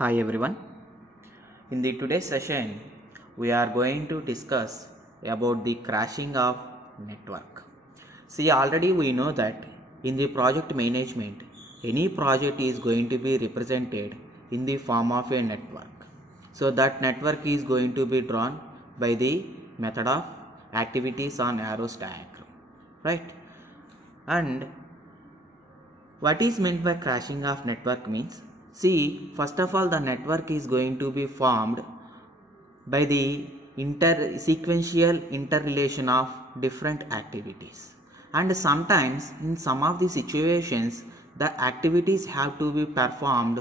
Hi everyone. In the today's session, we are going to discuss about the crashing of network. See, already we know that in the project management, any project is going to be represented in the form of a network. So that network is going to be drawn by the method of activities on arrows diagram, right? And what is meant by crashing of network means, see, first of all, the network is going to be formed by the sequential interrelation of different activities, and sometimes in some of the situations the activities have to be performed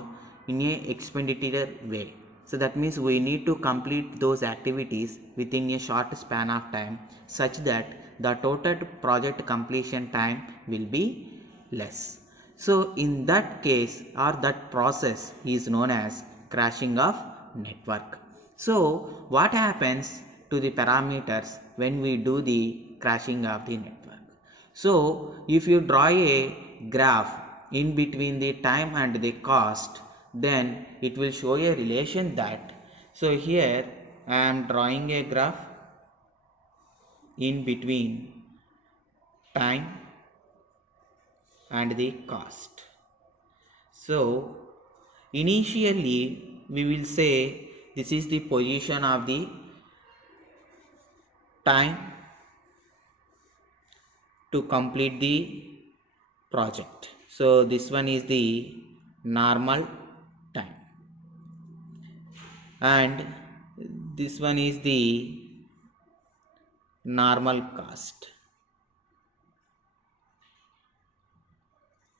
in a expedited way. So that means we need to complete those activities within a short span of time such that the total project completion time will be less. So in that case or that process is known as crashing of network. So what happens to the parameters when we do the crashing of the network? So if you draw a graph in between the time and the cost, then it will show a relation that, so here I am drawing a graph in between time and the cost. So initially we will say this is the position of the time to complete the project. So this one is the normal time and this one is the normal cost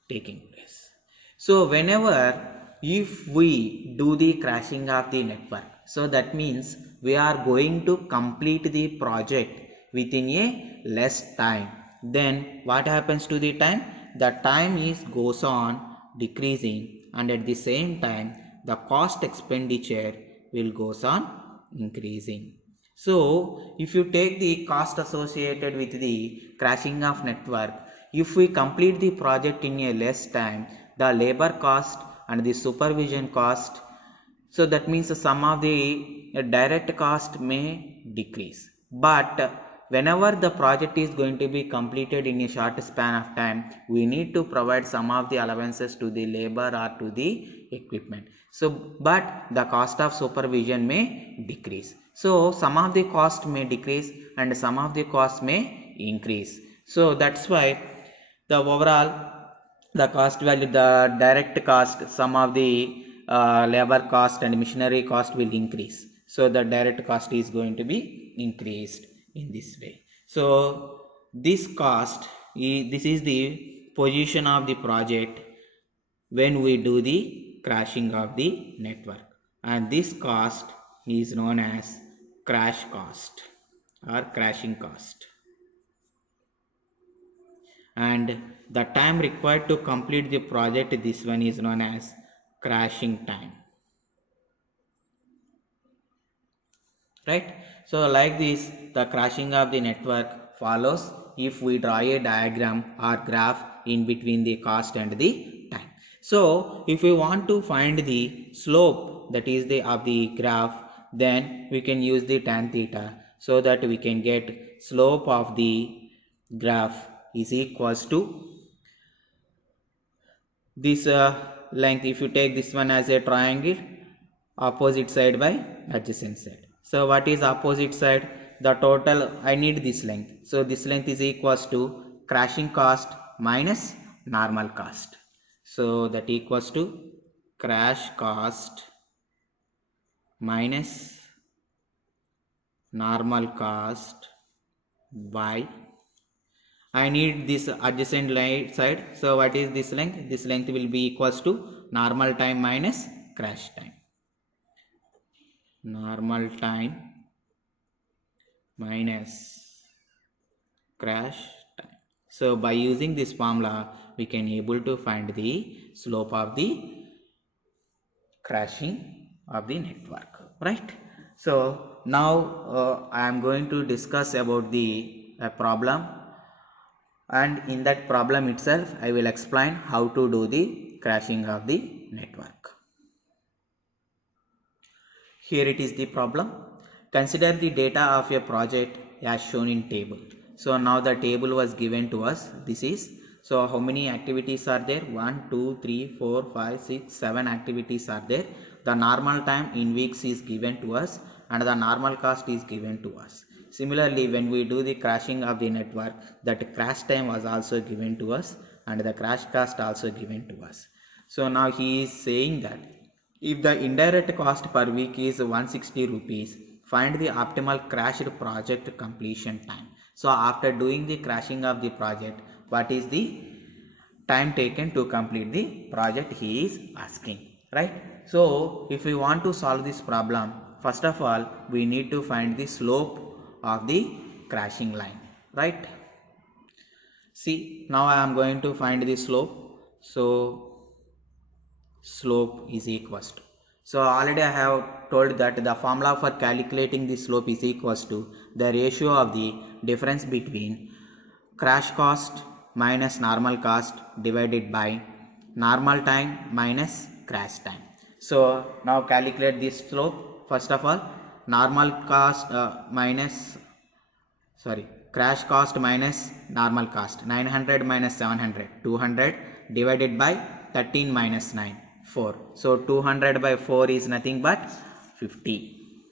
taking place. So whenever if we do the crashing of the network, so that means we are going to complete the project within a less time. Then what happens to the time? The time is goes on decreasing, and at the same time the cost expenditure will goes on increasing. So if you take the cost associated with the crashing of network, if we complete the project in a less time, the labor cost and the supervision cost, so that means some of the direct cost may decrease. But whenever the project is going to be completed in a short span of time, we need to provide some of the allowances to the labor or to the equipment. So, but the cost of supervision may decrease. So, some of the cost may decrease and some of the cost may increase. So, that's why the overall the cost value, the direct cost, some of the labor cost and machinery cost will increase. So the direct cost is going to be increased in this way. So this cost is, this is the position of the project when we do the crashing of the network, and this cost is known as crash cost or crashing cost. And the time required to complete the project, this one is known as crashing time, right? So like this the crashing of the network follows if we draw a diagram or graph in between the cost and the time. So if we want to find the slope, that is the of the graph, then we can use the tan theta, so that we can get slope of the graph is equals to this length. If you take this one as a triangle, opposite side by adjacent side. So what is opposite side? The total, I need this length, so this length is equals to crashing cost minus normal cost. So that equals to crash cost minus normal cost by, I need this adjacent side. So what is this length? This length will be equals to normal time minus crash time. Normal time minus crash time. So by using this formula, we can able to find the slope of the crashing of the network, right? So now I am going to discuss about the problem, and in that problem itself I will explain how to do the crashing of the network. Here it is the problem. Consider the data of a project as shown in table. So now the table was given to us. This is, so how many activities are there? 1, 2, 3, 4, 5, 6, 7 activities are there. The normal time in weeks is given to us and the normal cost is given to us. Similarly, when we do the crashing of the network, that crash time was also given to us and the crash cost also given to us. So now he is saying that if the indirect cost per week is 160 rupees, find the optimal crashed project completion time. So after doing the crashing of the project, what is the time taken to complete the project he is asking, right? So if we want to solve this problem, first of all, we need to find the slope of the crashing line, right? See, now I am going to find the slope. So slope is equals to, so already I have told that the formula for calculating the slope is equals to the ratio of the difference between crash cost minus normal cost divided by normal time minus crash time. So now calculate this slope. First of all, normal cost minus, sorry, crash cost minus normal cost, 900 minus 700, 200 divided by 13 minus 9, 4. So 200 by 4 is nothing but 50.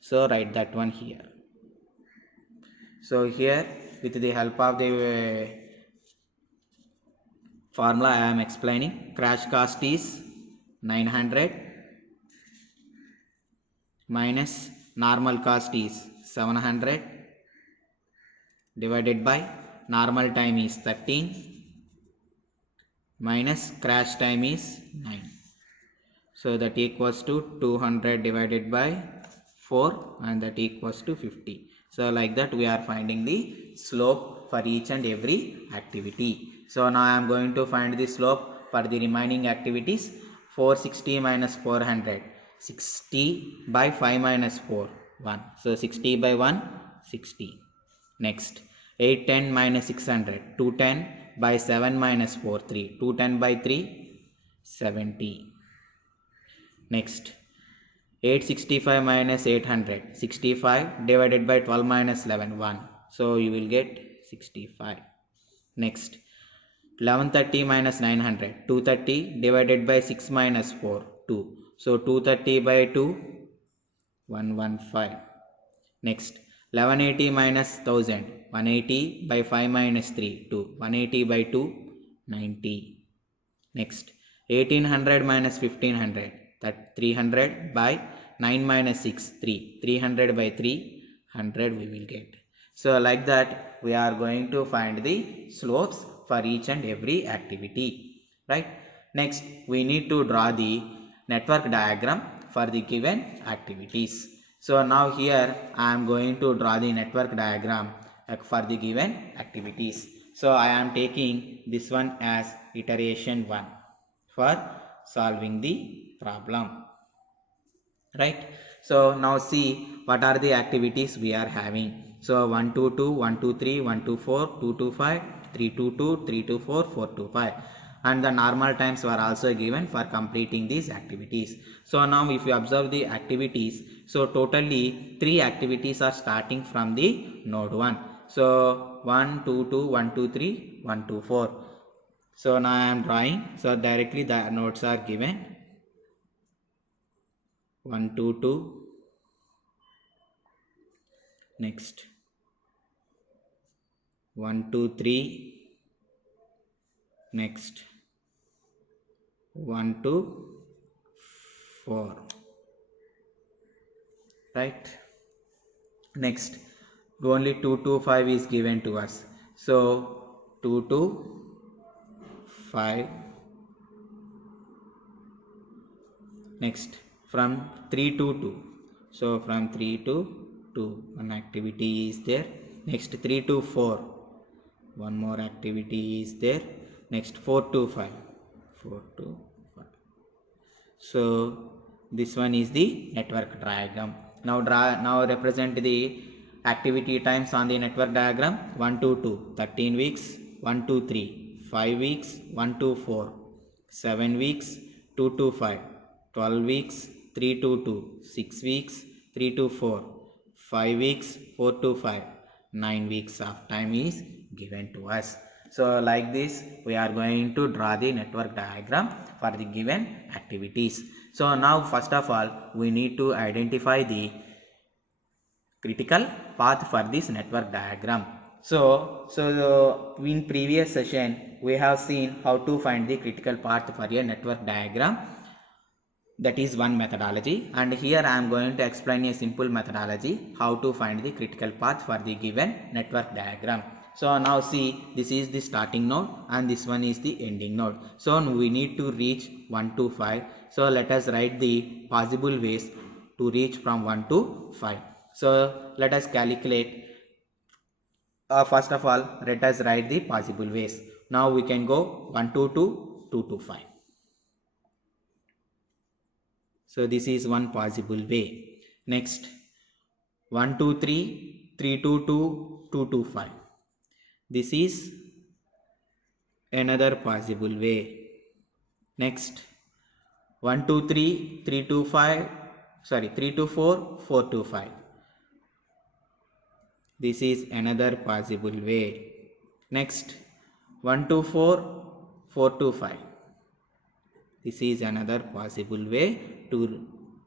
So write that one here. So here with the help of the formula I am explaining, crash cost is 900 minus normal cost is 700 divided by normal time is 13 minus crash time is 9. So that equals to 200 divided by 4 and that equals to 50. So like that we are finding the slope for each and every activity. So now I am going to find the slope for the remaining activities. 460 minus 400, 60 by 5 minus 4, 1. So 60 by 1, 60. Next, 810 minus 600, 210 by 7 minus 4, 3. 210 by 3, 70. Next, 865 minus 800, 65 divided by 12 minus 11, 1. So you will get 65. Next, 1130 minus 900, 230 divided by 6 minus 4, 2. So 230 by 2, 115. Next, 1180 minus 1000, 180 by 5 minus 3, 2. 180 by 2, 90. Next, 1800 minus 1500, that 300 by 9 minus 6, 3. 300 by 3, 100 we will get. So like that we are going to find the slopes for each and every activity, right? Next, we need to draw the network diagram for the given activities. So now here I am going to draw the network diagram for the given activities. So I am taking this one as iteration 1 for solving the problem, right? So now see what are the activities we are having. So 1 to 2, 1 to 3, 1 to 4, 2 to 5, 3 to 2, 3 to 4, 4 to 5, and the normal times were also given for completing these activities. So now if you observe the activities, so totally 3 activities are starting from the node 1. So 1, 2, 2, 1, 2, 3, 1, 2, 4. So now I am drawing, so directly the nodes are given 1, 2, 2, next 1, 2, 3, next 1 to 4, right? Next, only 2 to 5 is given to us. So 2 to 5. Next, from 3 to 2. So from 3 to 2, one activity is there. Next, 3 to 4, one more activity is there. Next, 4 to 5, 4 to 5. So this one is the network diagram. Now represent the activity times on the network diagram. 1 to 2, 13 weeks. 1 to 3, 5 weeks. 1 to 4, 7 weeks. 2 to 5, 12 weeks. 3 to 2 6 weeks, 3 to 4 5 weeks, 4 to 5 9 weeks of time is given to us. So like this we are going to draw the network diagram for the given activities. So now first of all we need to identify the critical path for this network diagram. So in previous session we have seen how to find the critical path for a network diagram. That is one methodology, and here I am going to explain a simple methodology how to find the critical path for the given network diagram. So now see, this is the starting node and this one is the ending node. So we need to reach 1 to 5. So let us write the possible ways to reach from 1 to 5. So let us calculate. First of all, let us write the possible ways. Now we can go 1 to 2, 2 to 5. So this is one possible way. Next, 1 to 3, 3 to 2, 2 to 5. This is another possible way. Next, 1 to 3, 3 to 5, 3 to 4, 4 to 5. This is another possible way. Next, 1 to 4, 4 to 5. This is another possible way to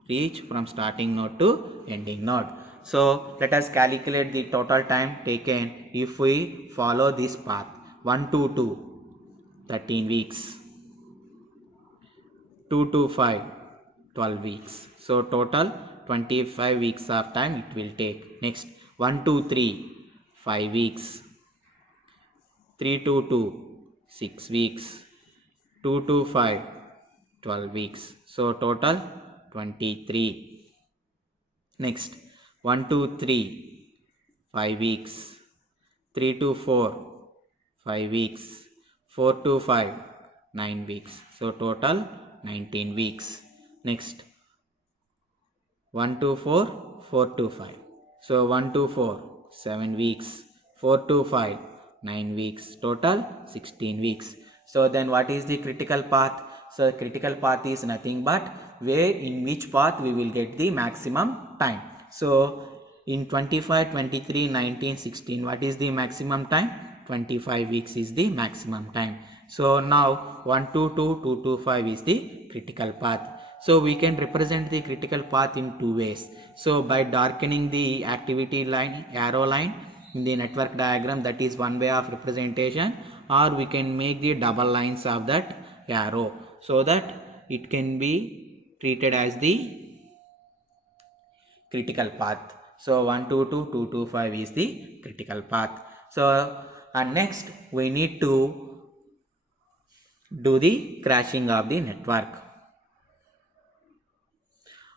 reach from starting node to ending node. So let us calculate the total time taken if we follow this path. 1 to 2, 13 weeks. 2 to 5, 12 weeks. So total 25 weeks of time it will take. Next, 1 to 3, 5 weeks. 3 to 2, 6 weeks. 2 to 5, 12 weeks. So total 23. Next, 1 to 3, 5 weeks. 3 to 4, 5 weeks. 4 to 5, 9 weeks. So total 19 weeks. Next, 1 to 4, 4 to 5. So 1 to 4, 7 weeks. 4 to 5, 9 weeks. Total 16 weeks. So then what is the critical path? So critical path is nothing but way in which path we will get the maximum time. So in 25, 23, 19, 16, what is the maximum time? 25 weeks is the maximum time. So now 1 to 2, 2 to 5 is the critical path. So we can represent the critical path in two ways. So by darkening the activity line, arrow line in the network diagram, that is one way of representation, or we can make the double lines of that arrow so that it can be treated as the critical path. So 1 to 2, 2 to 5 is the critical path. So and next we need to do the crashing of the network.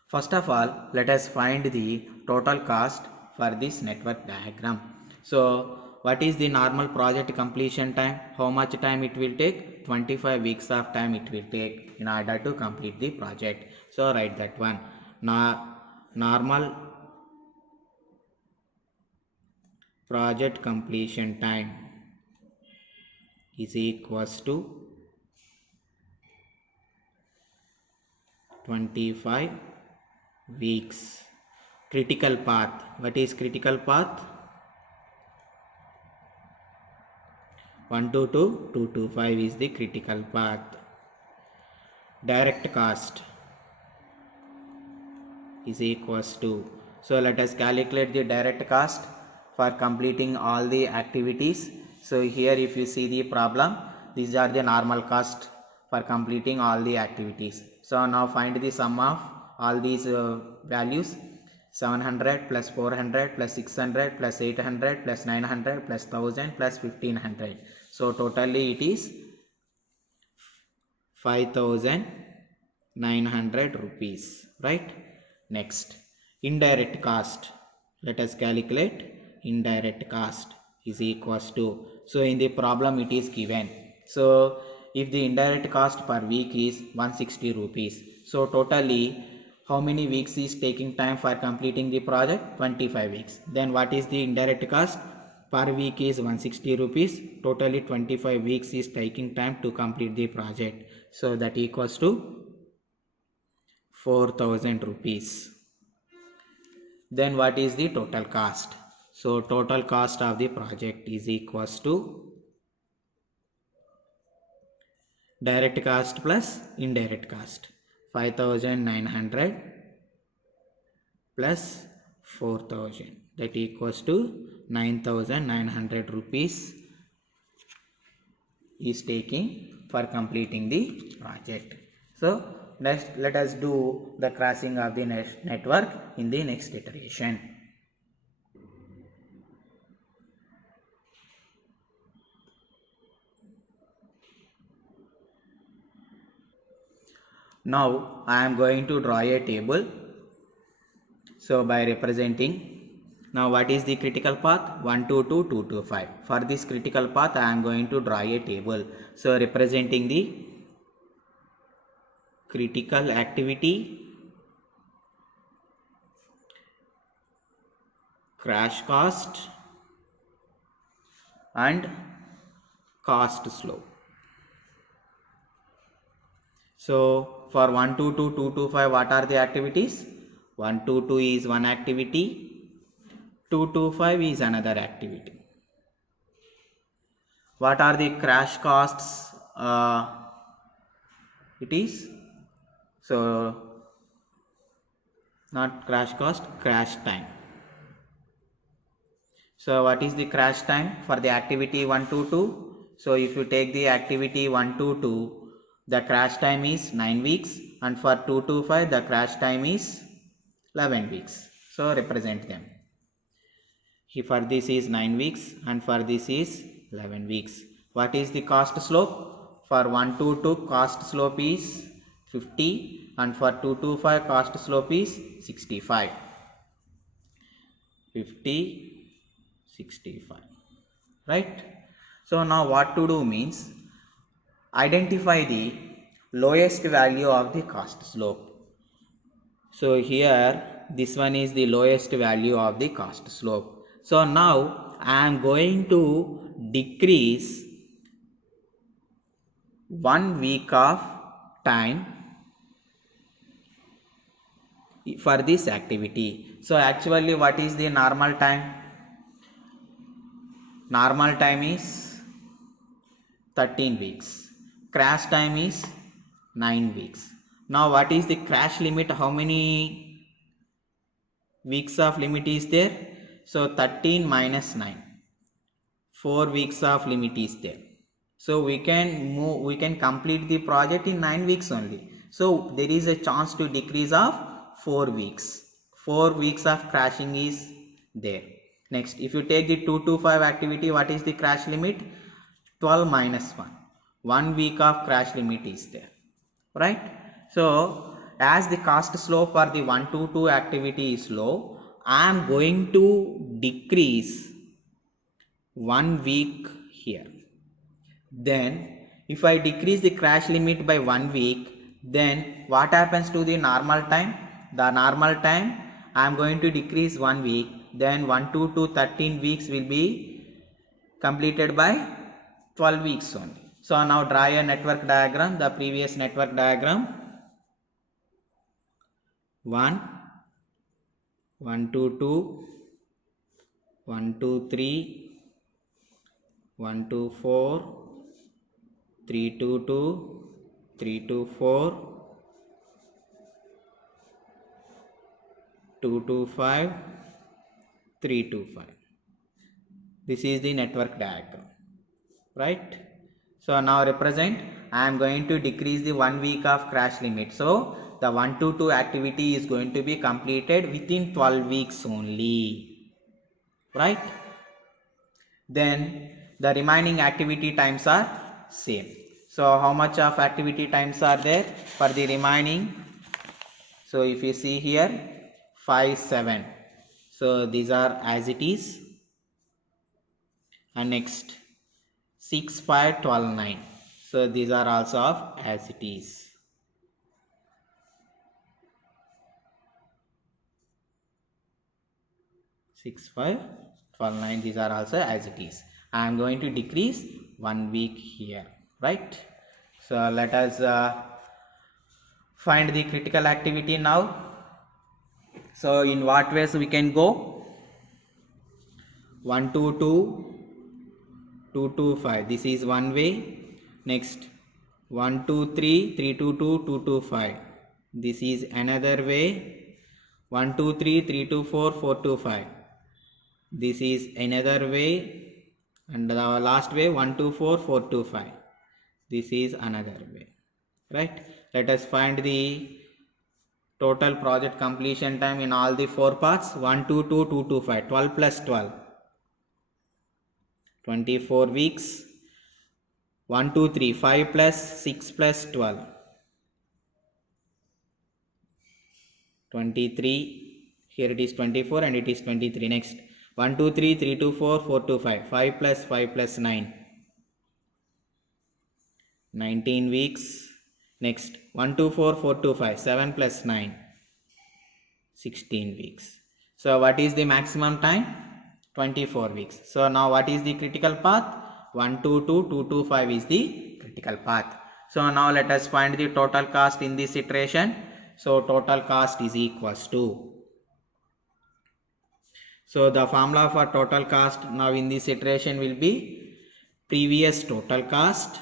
First of all, let us find the total cost for this network diagram. So what is the normal project completion time? How much time it will take? 25 weeks of time it will take in order to complete the project. So write that one. Normal project completion time is equals to 25 weeks. Critical path. What is critical path? 1 to 2, 2 to 5 is the critical path. Direct cost is equals to, so let us calculate the direct cost for completing all the activities. So here if you see the problem, these are the normal cost for completing all the activities. So now find the sum of all these values. 700 plus 400 plus 600 plus 800 plus 900 plus 1000 plus 1500. So totally it is 5900 rupees, right? Next, indirect cost. Let us calculate indirect cost is equals to, so in the problem it is given. So if the indirect cost per week is 160 rupees, so totally how many weeks is taking time for completing the project? 25 weeks. Then what is the indirect cost? Per week is 160 rupees. Totally 25 weeks is taking time to complete the project. So that equals to 4,000 rupees. Then what is the total cost? So total cost of the project is equals to direct cost plus indirect cost. 5,900 plus 4,000, that equals to 9,900 rupees is taking for completing the project. So next let us do the crossing of the network in the next iteration. Now I am going to draw a table. So by representing, now what is the critical path? 122, 225. For this critical path I am going to draw a table. So representing the critical activity, crash cost and cost slope. So for 122, 225 what are the activities? 122 is one activity, 225 is another activity. What are the crash costs? It is, so not crash cost, crash time. So what is the crash time for the activity 122? So if you take the activity 122, the crash time is 9 weeks, and for 225 the crash time is 11 weeks. So represent them. For this is 9 weeks and for this is 11 weeks. What is the cost slope? For 122 cost slope is 50 and for 225 cost slope is 65. 50, 65, right? So now what to do means identify the lowest value of the cost slope. So here this one is the lowest value of the cost slope. So now I am going to decrease 1 week of time for this activity. So actually what is the normal time? Normal time is 13 weeks. Crash time is 9 weeks. Now what is the crash limit? How many weeks of limit is there? So 13 minus 9. 4 weeks of limit is there. So we can complete the project in 9 weeks only. So there is a chance to decrease of 4 weeks. 4 weeks of crashing is there. Next, if you take the 225 activity, what is the crash limit? 12 minus 1. 1 week of crash limit is there, right? So as the cost slope for the 122 activity is low, I am going to decrease 1 week here. Then if I decrease the crash limit by 1 week, then what happens to the normal time? The normal time I am going to decrease 1 week, then 1 to 13 weeks will be completed by 12 weeks only. So now draw a network diagram, the previous network diagram. 1, 1 to 2, 1 to 3, 1 to 4, 3 to 2, 3 to 4, 2 to 5, 3 to 5. This is the network diagram, right? So now represent, I am going to decrease the 1 week of crash limit. So the 122 activity is going to be completed within 12 weeks only, right? Then the remaining activity times are same. So how much of activity times are there for the remaining? So if you see here 5, 7. So these are as it is. And next 6, 5, 12, 9. So these are also of as it is. 6, 5, 12, 9. These are also as it is. I am going to decrease 1 week here, right? So let us find the critical activity now. So in what ways we can go? 1 to 2, 2 to 5, this is one way. Next 1 to 3, 3 to 2, 2 to 5, this is another way. 1 to 3, 3 to 4, 4 to 5, this is another way. And the last way 1 to 4, 4 to 5, this is another way, right? Let us find the total project completion time in all the four parts. 1 to 2, 2 to 5, 12 plus 12, 24 weeks. 1 2 3, 5 plus 6 plus 12, 23. Here it is 24 and it is 23. Next 1 2 3, 3 to 4, 4 to 5, 5 plus 5 plus 9, 19 weeks. Next 1 to 4, 4 to 5, 7 plus 9, 16 weeks. So what is the maximum time? 24 weeks. So now what is the critical path? 1 to 2, 2 to 5 is the critical path. So now let us find the total cost in this iteration. So total cost is equals to, so the formula for total cost now in this iteration will be previous total cost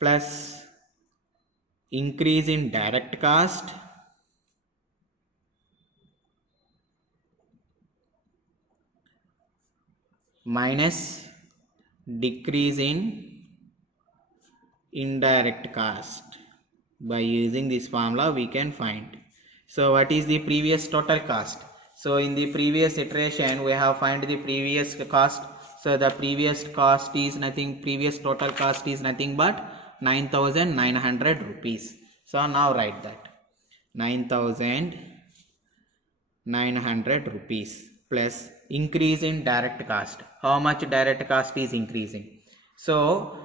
plus increase in direct cost minus decrease in indirect cost. By using this formula we can find. So what is the previous total cost? So in the previous iteration we have find the previous cost. So the previous cost is nothing, previous total cost is nothing but 9,900 rupees. So now write that 9,900 rupees plus increase in direct cost. How much direct cost is increasing? So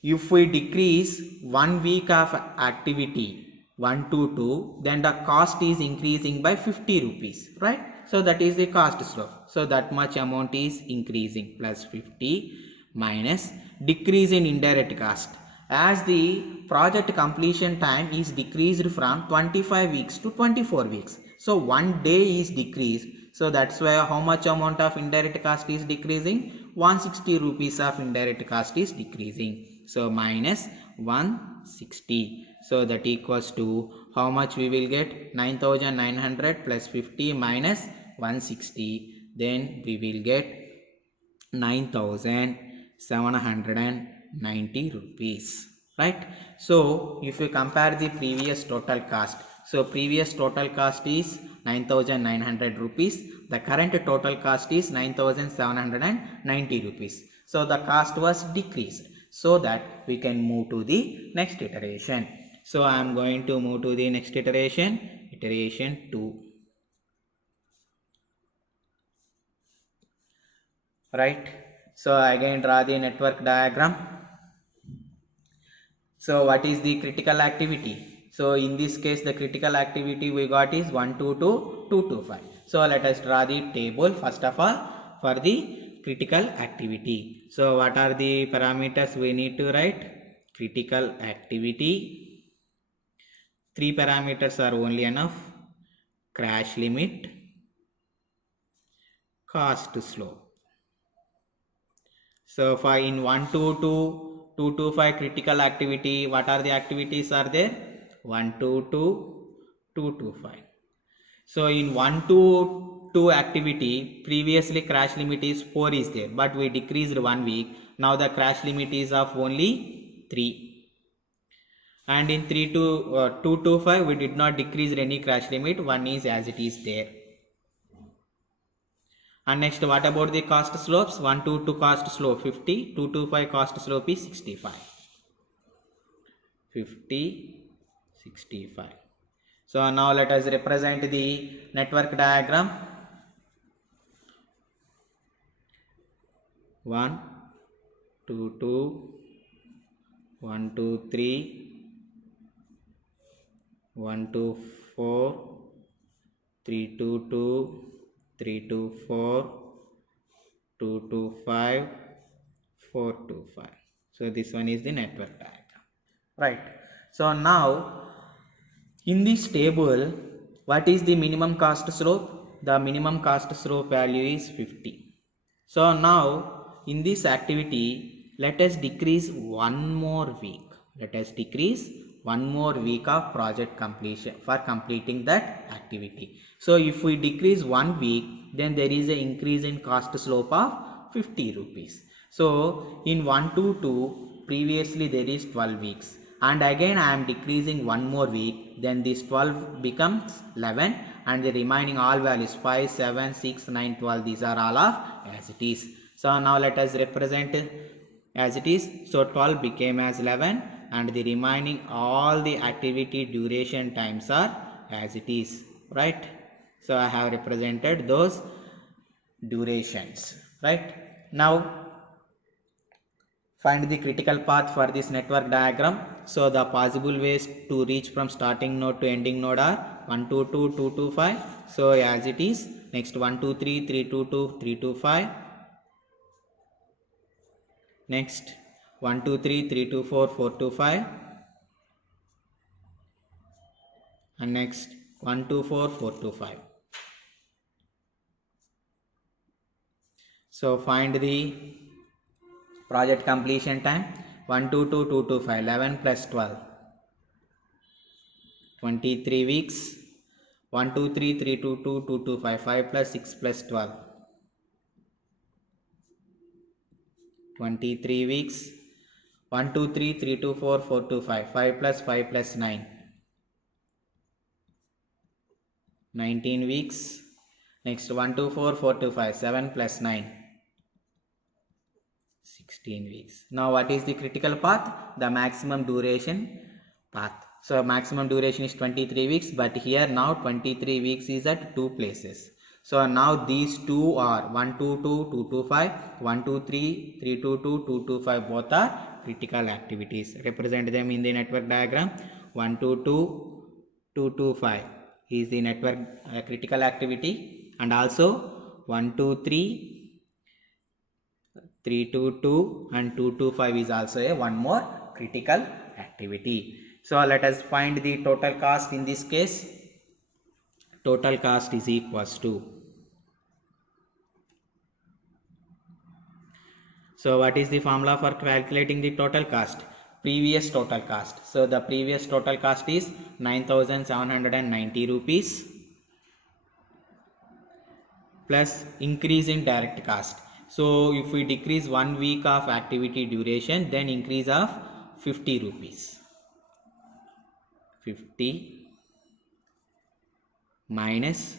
if we decrease 1 week of activity 1 to 2, then the cost is increasing by 50 rupees, right? So that is the cost slope. So that much amount is increasing plus 50 minus decrease in indirect cost. As the project completion time is decreased from 25 weeks to 24 weeks, so 1 day is decreased. So that's why how much amount of indirect cost is decreasing? 160 rupees of indirect cost is decreasing. So minus 160. So that equals to how much we will get? 9,900 plus 50 minus 160. Then we will get 9,790 rupees, right? So if you compare the previous total cost, so previous total cost is 9,900 rupees. The current total cost is 9,790 rupees. So the cost was decreased, so that we can move to the next iteration. So I am going to move to the next iteration, iteration 2. Right? So again draw the network diagram. So what is the critical activity? So in this case the critical activity we got is 1 to 2, 2 to 5. So let us draw the table first of all for the critical activity. So what are the parameters we need to write? Critical activity. 3 parameters are only enough. Crash limit, cost slope. So for in 1 to 2, 2 to 5 critical activity, what are the activities are there? 1 to 2, 2 to 5. So in 1 to 2 activity, previously crash limit is 4 is there, but we decreased 1 week. Now the crash limit is of only 3. And in 3 to 2 to 5, we did not decrease any crash limit. 1 is as it is there. And next, what about the cost slopes? 1 to 2 cost slope 50, 2 to 5 cost slope is 65. 50, 65. So now let us represent the network diagram. 1, 2, 2, 1, 2, 3, 1 to 4, 3 to 2, 3 to 4, 2 to 5, 425. So this one is the network diagram, right? So now in this table, what is the minimum cost slope? The minimum cost slope value is 50. So now in this activity, let us decrease one more week. Let us decrease one more week of project completion for completing that activity. So if we decrease 1 week, then there is an increase in cost slope of 50 rupees. So in 1 to 2, previously there is 12 weeks, and again I am decreasing one more week, then this 12 becomes 11, and the remaining all values 5, 7, 6, 9, 12, these are all of as it is. So now let us represent as it is. So 12 became as 11, and the remaining all the activity duration times are as it is, right? So I have represented those durations, right? Now find the critical path for this network diagram. So the possible ways to reach from starting node to ending node are 1, 2, 2, 2, 2, 5. So as it is. Next 1, 2, 3, 3, 2, 2, 3, 2, 5. Next 1, 2, 3, 3, 2, 4, 4, 2, 5. And next 1, 2, 4, 4, 2, 5. So find the project completion time. 1, 2, 2, 2, 2, 5. 11 plus 12. 23 weeks. 1, 2, 3, 3, 2, 2, 2, 2, 5. 5 plus 6 plus 12. 23 weeks. 1, 2, 3, 3, 2, 4, 4, 2, 5. 5 plus 5 plus 9. 19 weeks. Next 1, 2, 4, 4, 2, 5. 7 plus 9. 16 weeks. Now what is the critical path? The maximum duration path. So maximum duration is 23 weeks, but here now 23 weeks is at two places. So now these two are 1, 2, 2, 2, 2, 5, 1, 2, 3, 3, 2, 2, 2, 2, 5, both are critical activities. Represent them in the network diagram. 1, 2, 2, 2, 2, 5 is the network critical activity, and also 1, 2, 3, 322 and 225 is also a one more critical activity. So let us find the total cost in this case. Total cost is equals to, so what is the formula for calculating the total cost? Previous total cost. So the previous total cost is 9,790 rupees plus increase in direct cost. So if we decrease 1 week of activity duration, then increase of 50 rupees. 50 minus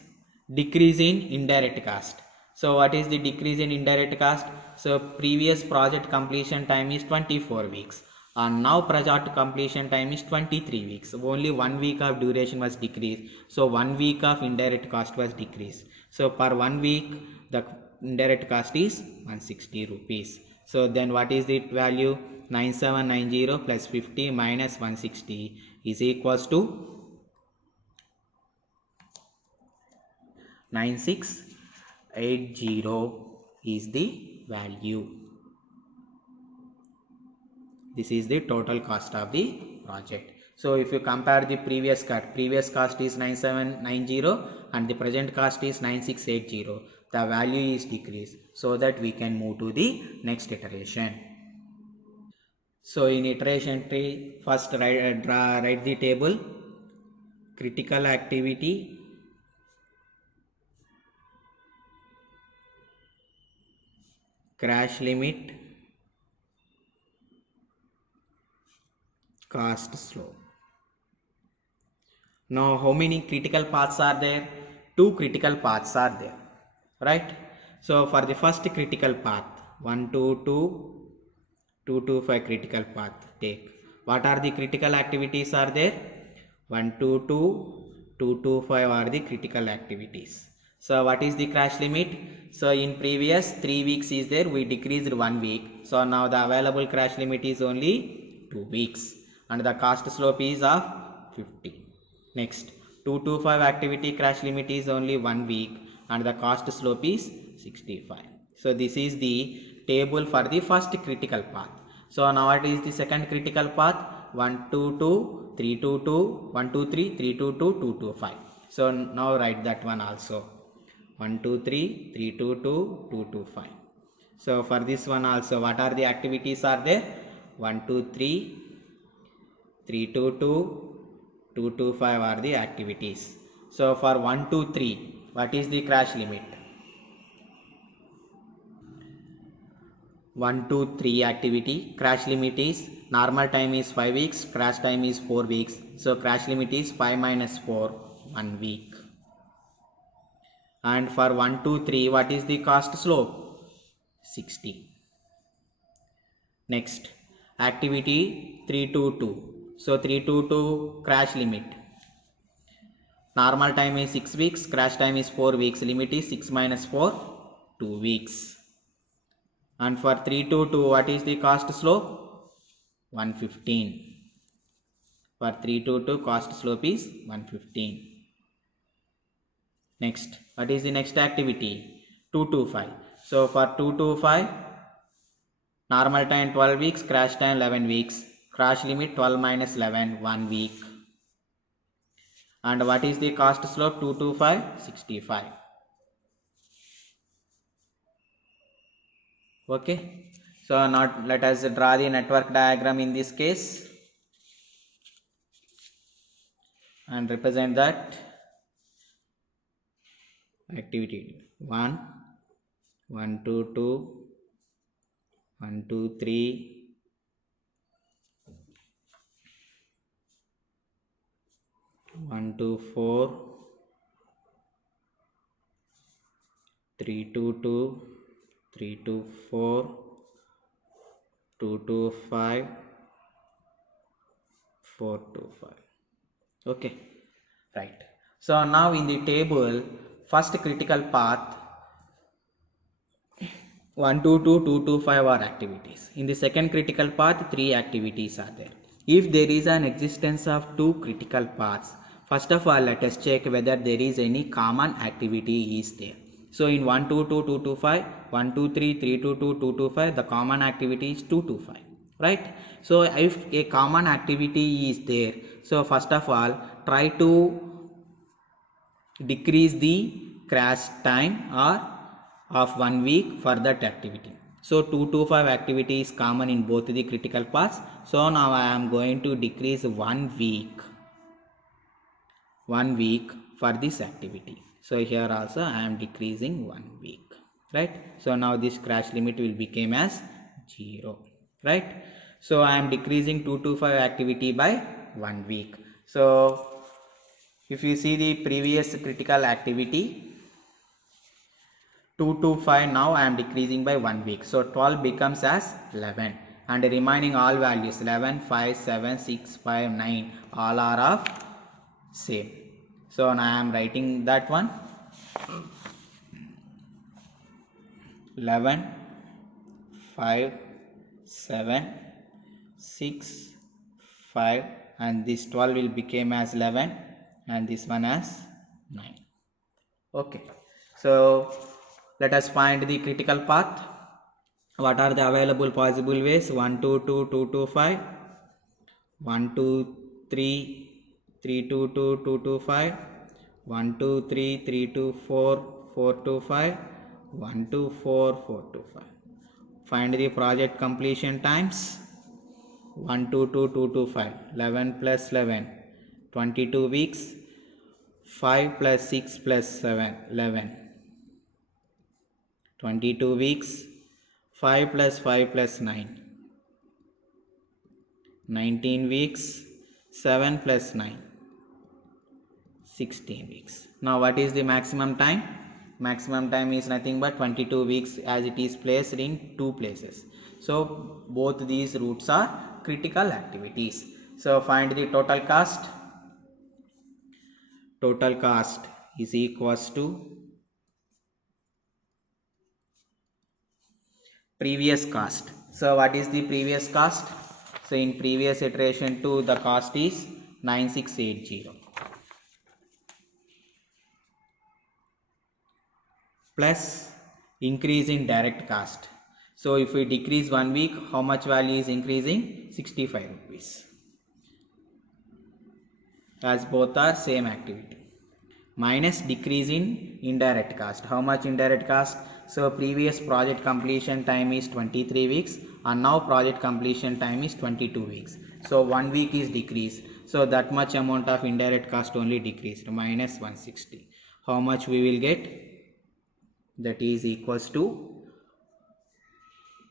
decrease in indirect cost. So what is the decrease in indirect cost? So previous project completion time is 24 weeks, and now project completion time is 23 weeks. Only 1 week of duration was decreased, so 1 week of indirect cost was decreased. So per 1 week the indirect cost is 160 rupees. So then what is the value? 9790 plus 50 minus 160 is equals to 9680 is the value. This is the total cost of the project. So if you compare the previous cost is 9790 and the present cost is 9680, the value is decreased, so that we can move to the next iteration. So in iteration 3, first write the table. Critical activity, crash limit, cost slope. Now how many critical paths are there? Two critical paths are there, right? So for the first critical path, 1, 2, 2, 2, 2, 5 critical path take. What are the critical activities are there? 1, 2, 2, 2, 2, 5 are the critical activities. So what is the crash limit? So in previous 3 weeks is there, we decreased 1 week. So now the available crash limit is only 2 weeks, and the cost slope is of 50. Next 2 to 5 activity crash limit is only 1 week, and the cost slope is 65. So this is the table for the first critical path. So now what is the second critical path? 1 2 2 3 2 2 1 2 3 3 2 2 2 2 5. So now write that one also. 1 2 3 3 2 2 2 2 5. So for this one also, what are the activities are there? 1 2 3 3 2 2 2 2 5 are the activities. So for 1 2 3, what is the crash limit? 1 2 3 activity crash limit is normal time is 5 weeks, crash time is 4 weeks. So crash limit is 5 minus 4, 1 week. And for 1 2 3, what is the cost slope? 60. Next activity 3 2 2. So 3 2 2 crash limit. Normal time is 6 weeks, crash time is 4 weeks. Limit is 6 minus 4, 2 weeks. And for 3 2 2, what is the cost slope? 115. For 3 2 2, cost slope is 115. Next, what is the next activity? 2 2 5. So for 2 2 5, normal time 12 weeks, crash time 11 weeks. Crash limit 12 minus 11, 1 week. And what is the cost slope? 2 2 5, 65. Okay. So now let us draw the network diagram in this case and represent that activity 1 1 2 2 1 2 3 1 2 4 3 2 2 3 2 4 2 2 5 4 2 5. Okay, right. So now in the table, first critical path 1 2 2 2 2 5 are activities. In the second critical path, 3 activities are there. If there is an existence of 2 critical paths, first of all let us check whether there is any common activity is there. So in 1 2 2 2 2 5, 1 2 3 3 2 2 2 2 5, the common activity is 2 2 5, right? So if a common activity is there, so first of all try to decrease the crash time or of 1 week for that activity. So 2 to 5 activity is common in both the critical paths. So now I am going to decrease 1 week for this activity. So here also I am decreasing 1 week, right? So now this crash limit will become as 0, right? So I am decreasing 2 to 5 activity by 1 week. So if you see the previous critical activity 2 to 5, now I am decreasing by 1 week. So 12 becomes as 11 and remaining all values 11, 5, 7, 6, 5, 9 all are of same. So now I am writing that one 11, 5, 7, 6, 5 and this 12 will become as 11 and this one as 9. Okay, so let us find the critical path. What are the available possible ways? 1 2 2 2 2 5, 1 2 3 3 2 2 2 2 5, 1 2 3 3 2 4 4 2 5, 1 2 4 4 2 5. Find the project completion times. 1 2 2 2 2 5, 11 plus 11, 22 weeks. 5 plus 6 plus 7, 11, 22 weeks. 5 plus 5 plus 9, 19 weeks. 7 plus 9, 16 weeks. Now what is the maximum time? Maximum time is nothing but 22 weeks as it is placed in 2 places. So both these routes are critical activities. So find the total cost. Total cost is equals to previous cost. So what is the previous cost? So in previous iteration 2, the cost is 9680 plus increase in direct cost. So if we decrease 1 week, how much value is increasing? 65 rupees, as both are same activity. Minus decrease in indirect cost. How much indirect cost? So previous project completion time is 23 weeks and now project completion time is 22 weeks. So 1 week is decreased. So that much amount of indirect cost only decreased, minus 160. How much we will get? That is equals to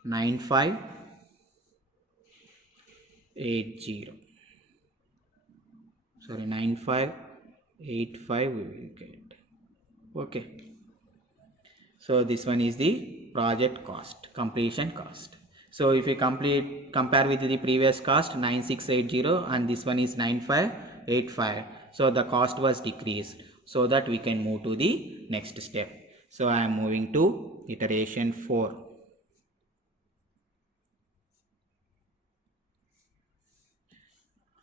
9580. Sorry, 9585 we will get. Okay. So this one is the project cost, completion cost. So if you compare with the previous cost 9680 and this one is 9585, so the cost was decreased, so that we can move to the next step. So I am moving to iteration 4.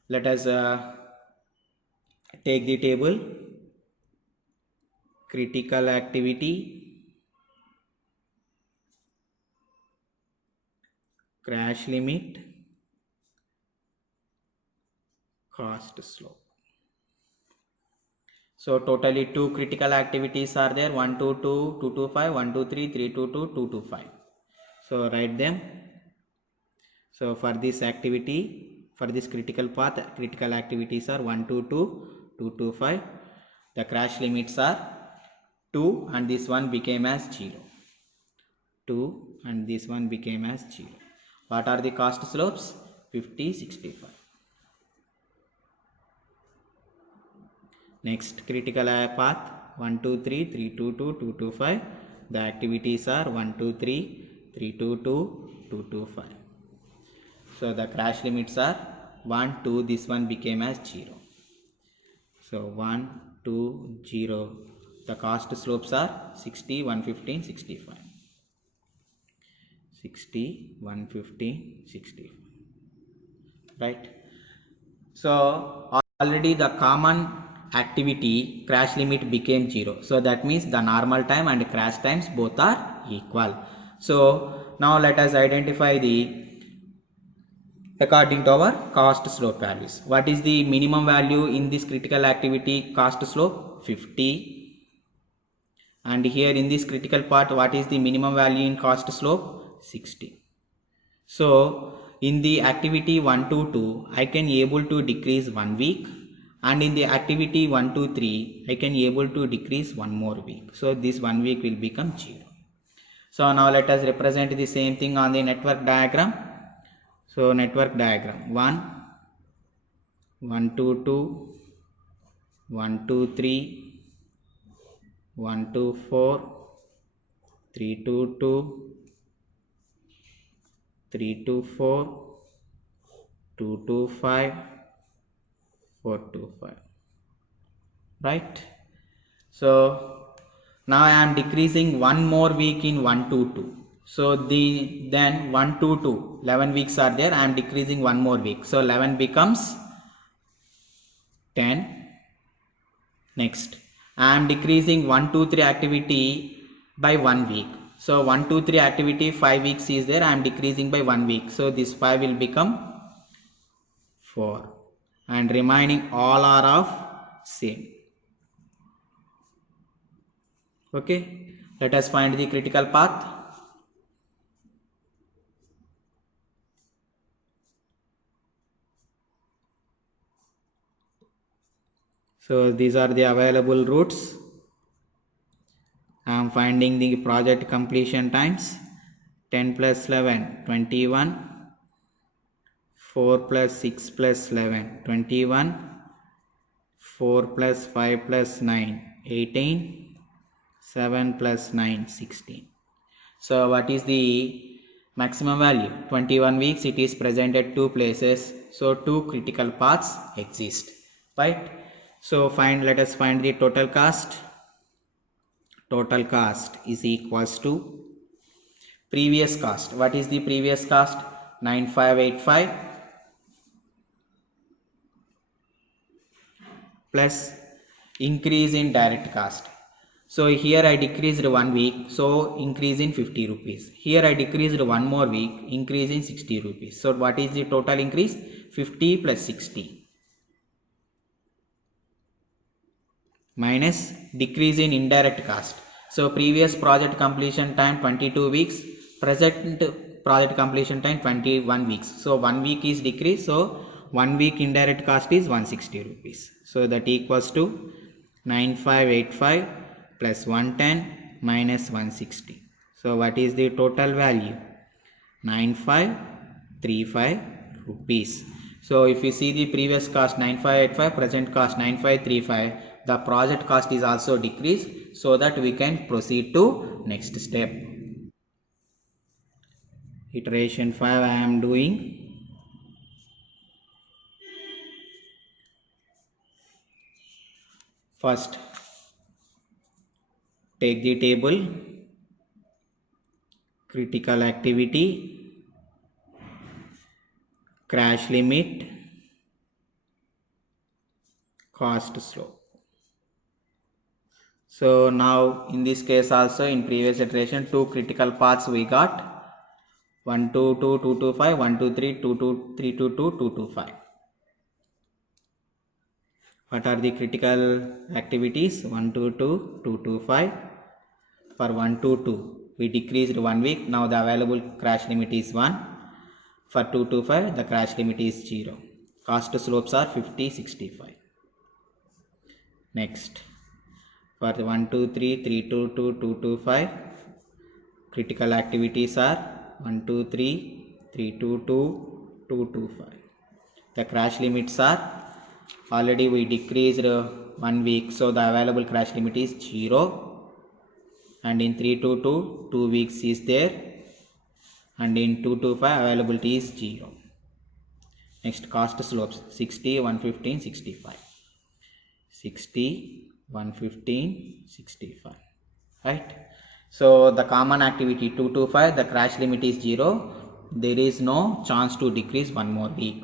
Let us take the table critical activity, crash limit, cost slope. So totally 2 critical activities are there, 122, 225, 123, 322, 225. So write them. So for this activity, for this critical path, critical activities are 122, 225. The crash limits are 2 and this one became as 0. 2 and this one became as 0. What are the cost slopes? 50, 65. Next critical path 1, 2, 3, 3, 2, 2, 2, 2, 5. The activities are 1, 2, 3, 3, 2, 2, 2, 2, 5. So the crash limits are 1, 2, this one became as 0. So 1, 2, 0. The cost slopes are 60, 115, 65. 60, 115, 65. Right? So already the common activity crash limit became 0. So that means the normal time and crash times both are equal. So now let us identify the according to our cost slope values. What is the minimum value in this critical activity cost slope? 50. And here in this critical part, what is the minimum value in cost slope? 60. So in the activity 1 to 2, I can able to decrease 1 week, and in the activity 1 to 3, I can able to decrease 1 more week. So this 1 week will become 0. So now let us represent the same thing on the network diagram. So network diagram 1, 1 to 2, 1 to 3, 1 to 4, 3 to 2, 3 to 4, 2 to 5, 4 to 5. Right? So now I am decreasing 1 more week in 1 to 2. So then 1 to 2, 11 weeks are there. I am decreasing 1 more week. So 11 becomes 10. Next, I am decreasing 1, 2, 3 activity by 1 week. So 1, 2, 3 activity 5 weeks is there. I am decreasing by 1 week. So this 5 will become 4. And remaining all are of same. Okay. Let us find the critical path. So these are the available routes. I am finding the project completion times. 10 plus 11, 21. 4 plus 6 plus 11, 21. 4 plus 5 plus 9, 18. 7 plus 9, 16. So what is the maximum value? 21 weeks. It is present at 2 places. So 2 critical paths exist. Right? So let us find the total cost. Total cost is equals to previous cost. What is the previous cost? 9585 plus increase in direct cost. So here I decreased 1 week, so increase in 50 rupees. Here I decreased 1 more week, increase in 60 rupees. So what is the total increase? 50 plus 60 minus decrease in indirect cost. So previous project completion time 22 weeks, present project completion time 21 weeks. So 1 week is decreased. So 1 week indirect cost is 160 rupees. So that equals to 9585 plus 110 minus 160. So what is the total value? 9535 rupees. So if you see the previous cost 9585, present cost 9535, the project cost is also decreased, so that we can proceed to next step. Iteration 5 I am doing. First, take the table, critical activity, crash limit, cost slope. So now in this case also, in previous iteration, two critical paths we got, 122 225, 123 223 225. What are the critical activities? 122 225. For 122 we decreased 1 week, now the available crash limit is 1. For 225 the crash limit is 0. Cost slopes are 50 65. Next, for 123 322 225, critical activities are 123 322 225. The crash limits are, already we decreased 1 week, so the available crash limit is 0, and in 322 2 weeks is there, and in 225 availability is 0. Next, cost slopes 60 115 65, 60 115 65, right? So the common activity 225, the crash limit is 0, there is no chance to decrease 1 more week.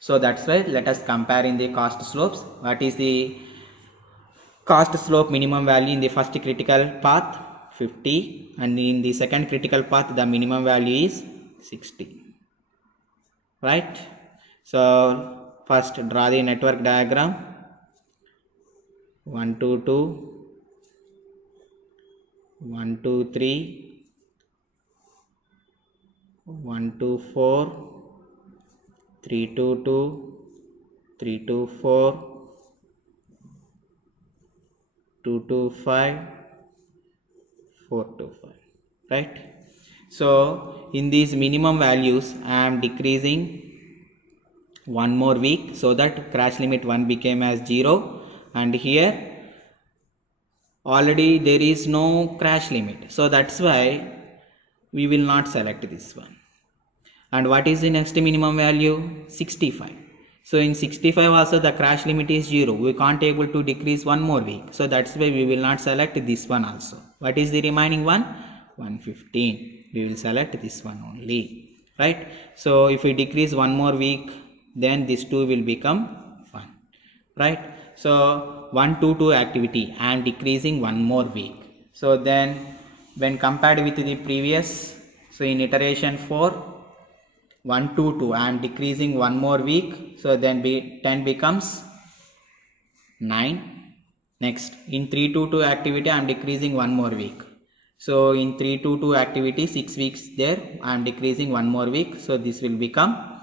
So that's why let us compare in the cost slopes. What is the cost slope minimum value in the first critical path? 50, and in the second critical path the minimum value is 60, right? So first draw the network diagram. 122 123 124 322 324 225 425, right? So in these minimum values I am decreasing 1 more week, so that crash limit 1 became as 0, and here already there is no crash limit, so that's why we will not select this one. And what is the next minimum value? 65. So in 65 also the crash limit is 0, we can't able to decrease 1 more week, so that's why we will not select this one also. What is the remaining one? 115, we will select this one only, right? So if we decrease 1 more week, then this 2 will become 1, right? So 122 activity I am decreasing 1 more week. So then when compared with the previous, so in iteration 4 122 I am decreasing 1 more week, so then 10 becomes 9. Next, in 322 activity I am decreasing 1 more week, so in 322 activity 6 weeks there, I am decreasing 1 more week, so this will become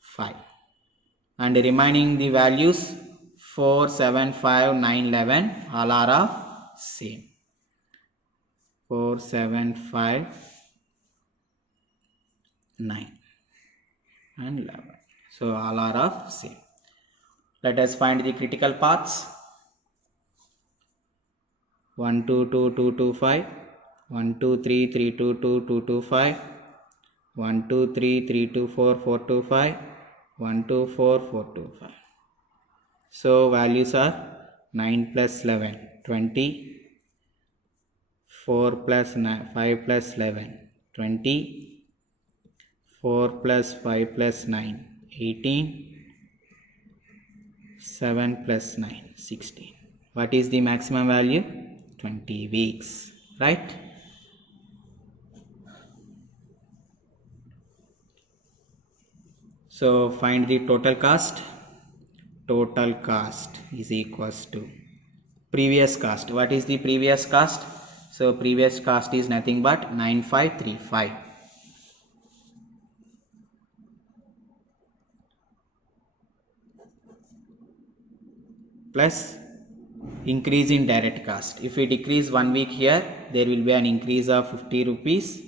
5, and remaining the values 4 7 5 9 11 all are of same. 4 7 5 9 and 11, so all are of same. Let us find the critical paths. 122 225, 123 322 225, 123 324 425, 124 425. So values are 9 plus 11 20, 4 plus 9 5 plus 11 20, 4 plus 5 plus 9 18, 7 plus 9 16. What is the maximum value? 20 weeks, right? So find the total cost. Total cost is equals to previous cost. What is the previous cost? So previous cost is nothing but 9535 plus increase in direct cost. If we decrease 1 week here, there will be an increase of 50 rupees.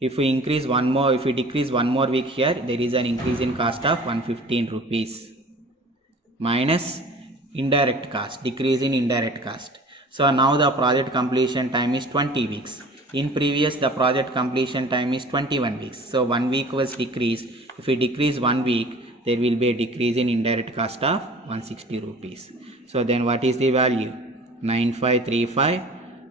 If we increase one more, if we decrease one more week here, there is an increase in cost of 115 rupees minus indirect cost, decrease in indirect cost. So now the project completion time is 20 weeks. In previous, the project completion time is 21 weeks. So 1 week was decreased. If we decrease 1 week, there will be a decrease in indirect cost of 160 rupees. So then what is the value? 9535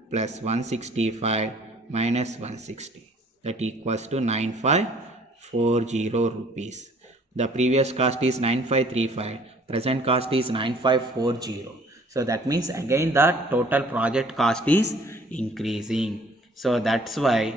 plus 165 minus 160. That equals to 9540 rupees. The previous cost is 9535, present cost is 9540. So that means again the total project cost is increasing. So that's why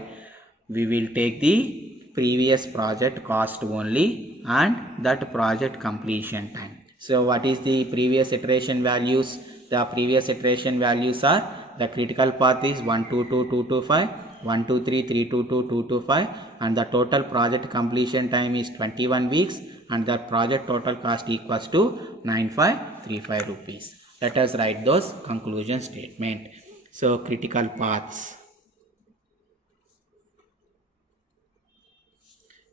we will take the previous project cost only and that project completion time. So what is the previous iteration values? The previous iteration values are, the critical path is 122225, 123, 322, 225, and the total project completion time is 21 weeks, and the project total cost equals to 9535 rupees. Let us write those conclusion statement. So critical paths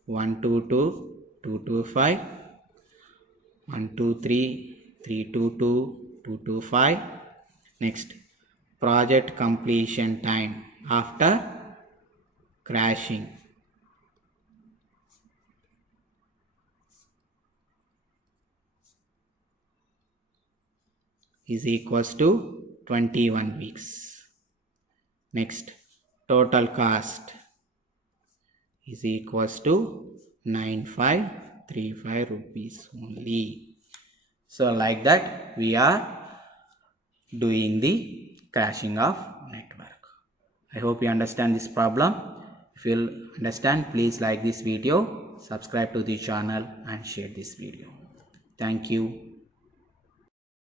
122, 225, 123, 322, 225. Next, project completion time after crashing is equals to 21 weeks. Next, total cost is equals to 9535 rupees only. So like that we are doing the crashing of network. I hope you understand this problem. If you understand, please like this video, subscribe to the channel and share this video. Thank you.